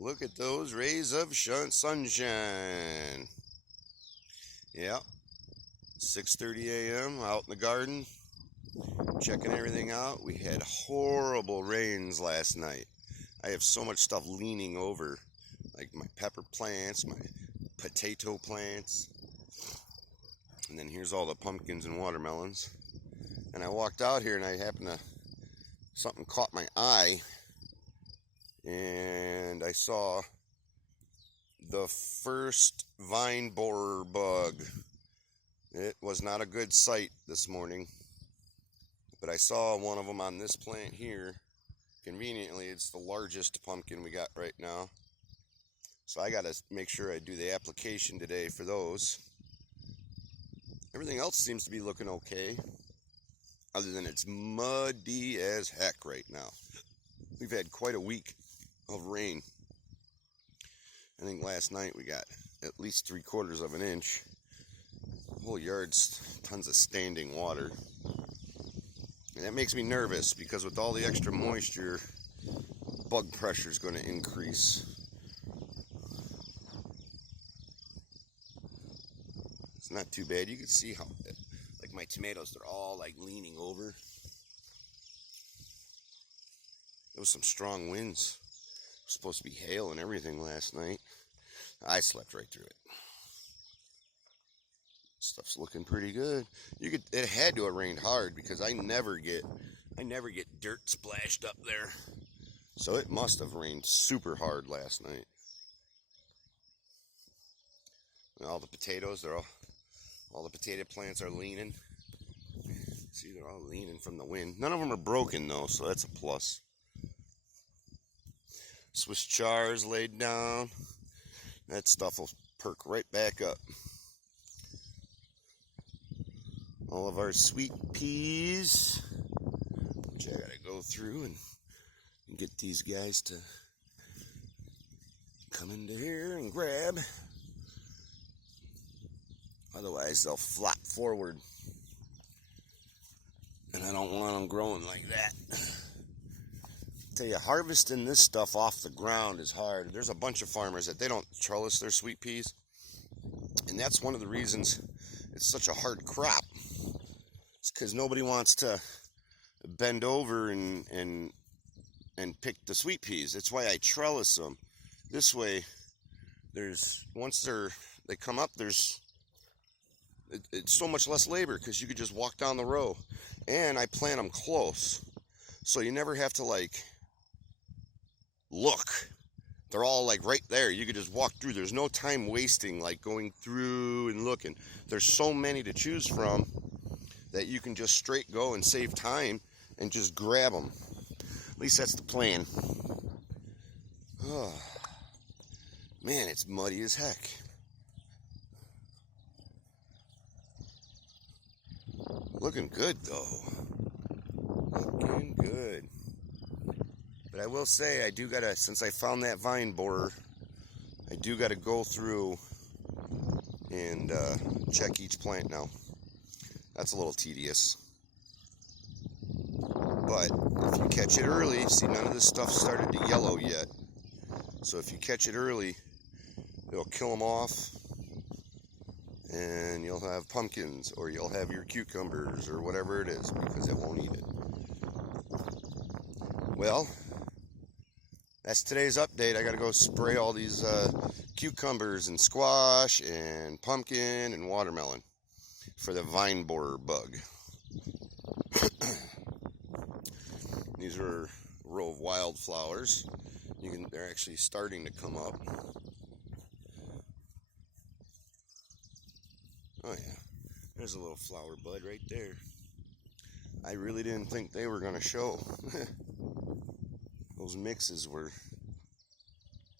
Look at those rays of sunshine. Yeah, 6:30 a.m. out in the garden, checking everything out. We had horrible rains last night. I have so much stuff leaning over, like my pepper plants, my potato plants, and then here's all the pumpkins and watermelons. And I walked out here and I happened to, something caught my eye, and I saw the first vine borer bug. It was not a good sight this morning, but I saw one of them on this plant here. Conveniently, it's the largest pumpkin we got right now. So I got to make sure I do the application today for those. Everything else seems to be looking okay, other than it's muddy as heck right now. We've had quite a week of rain. I think last night we got at least 3/4 of an inch. The whole yard's tons of standing water. And that makes me nervous because with all the extra moisture, bug pressure is going to increase. It's not too bad. You can see how, like my tomatoes, they're all like leaning over. There was some strong winds. It was supposed to be hail and everything last night. I slept right through it. Stuff's looking pretty good. It had to have rained hard because I never get dirt splashed up there. So it must have rained super hard last night. And all the potatoes, all the potato plants are leaning. See, they're all leaning from the wind. None of them are broken though, so that's a plus. Swiss chard's laid down. That stuff will perk right back up. All of our sweet peas, which I gotta go through and get these guys to come into here and grab. Otherwise they'll flop forward. And I don't want them growing like that. Tell you, harvesting this stuff off the ground is hard. There's a bunch of farmers that they don't trellis their sweet peas. And that's one of the reasons it's such a hard crop. It's because nobody wants to bend over and pick the sweet peas. That's why I trellis them. This way, once they come up, it's so much less labor because you could just walk down the row. And I plant them close, so you never have to like look. They're all like right there. You could just walk through. There's no time wasting like going through and looking. There's so many to choose from that you can just straight go and save time and just grab them. At least that's the plan. Oh, man, it's muddy as heck. Looking good though. Looking good. But I will say, I do gotta, since I found that vine borer, I do gotta go through and check each plant now. That's a little tedious. But if you catch it early, see, none of this stuff started to yellow yet. So if you catch it early, it'll kill them off, and you'll have pumpkins, or you'll have your cucumbers, or whatever it is, because it won't eat it. Well, that's today's update. I gotta go spray all these cucumbers and squash and pumpkin and watermelon for the vine borer bug. These are a row of wildflowers. They're actually starting to come up. Oh yeah, there's a little flower bud right there. I really didn't think they were gonna show. Those mixes were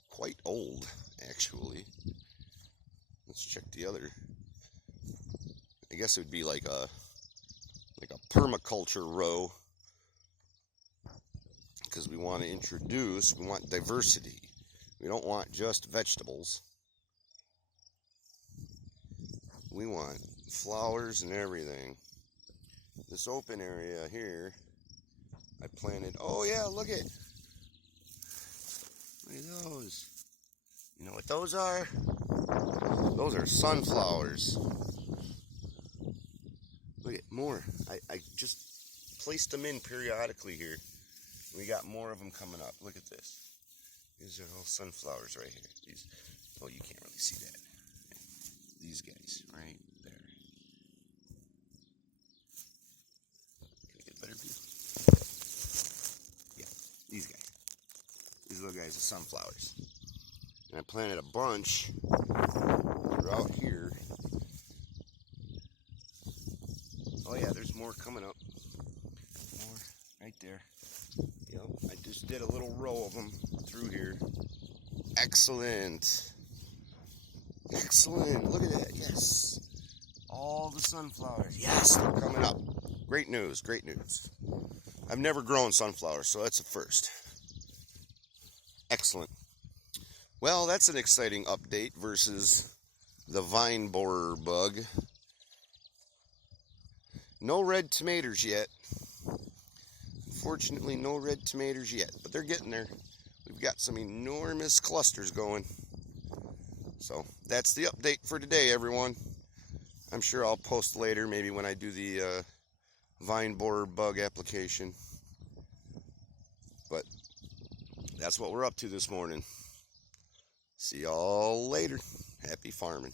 quite old, actually. Let's check the other. I guess it would be like a permaculture row, because we want diversity. We don't want just vegetables. We want flowers and everything. This open area here, I planted, oh yeah, look at those. those are? Those are sunflowers. Look at more. I just placed them in periodically here. We got more of them coming up. Look at this. These are all sunflowers right here. These, oh, you can't really see that. These guys right there. Can I get a better view? Yeah, these guys. These little guys are sunflowers. And I planted a bunch throughout here. Oh yeah, there's more coming up. More right there. Yep, I just did a little row of them through here. Excellent. Excellent. Look at that. Yes. All the sunflowers. Yes, they're coming up. Great news. Great news. I've never grown sunflowers, so that's a first. Excellent. Well, that's an exciting update versus the vine borer bug. No red tomatoes yet. Unfortunately, no red tomatoes yet, but they're getting there. We've got some enormous clusters going. So that's the update for today, everyone. I'm sure I'll post later, maybe when I do the vine borer bug application. But that's what we're up to this morning. See y'all later. Happy farming.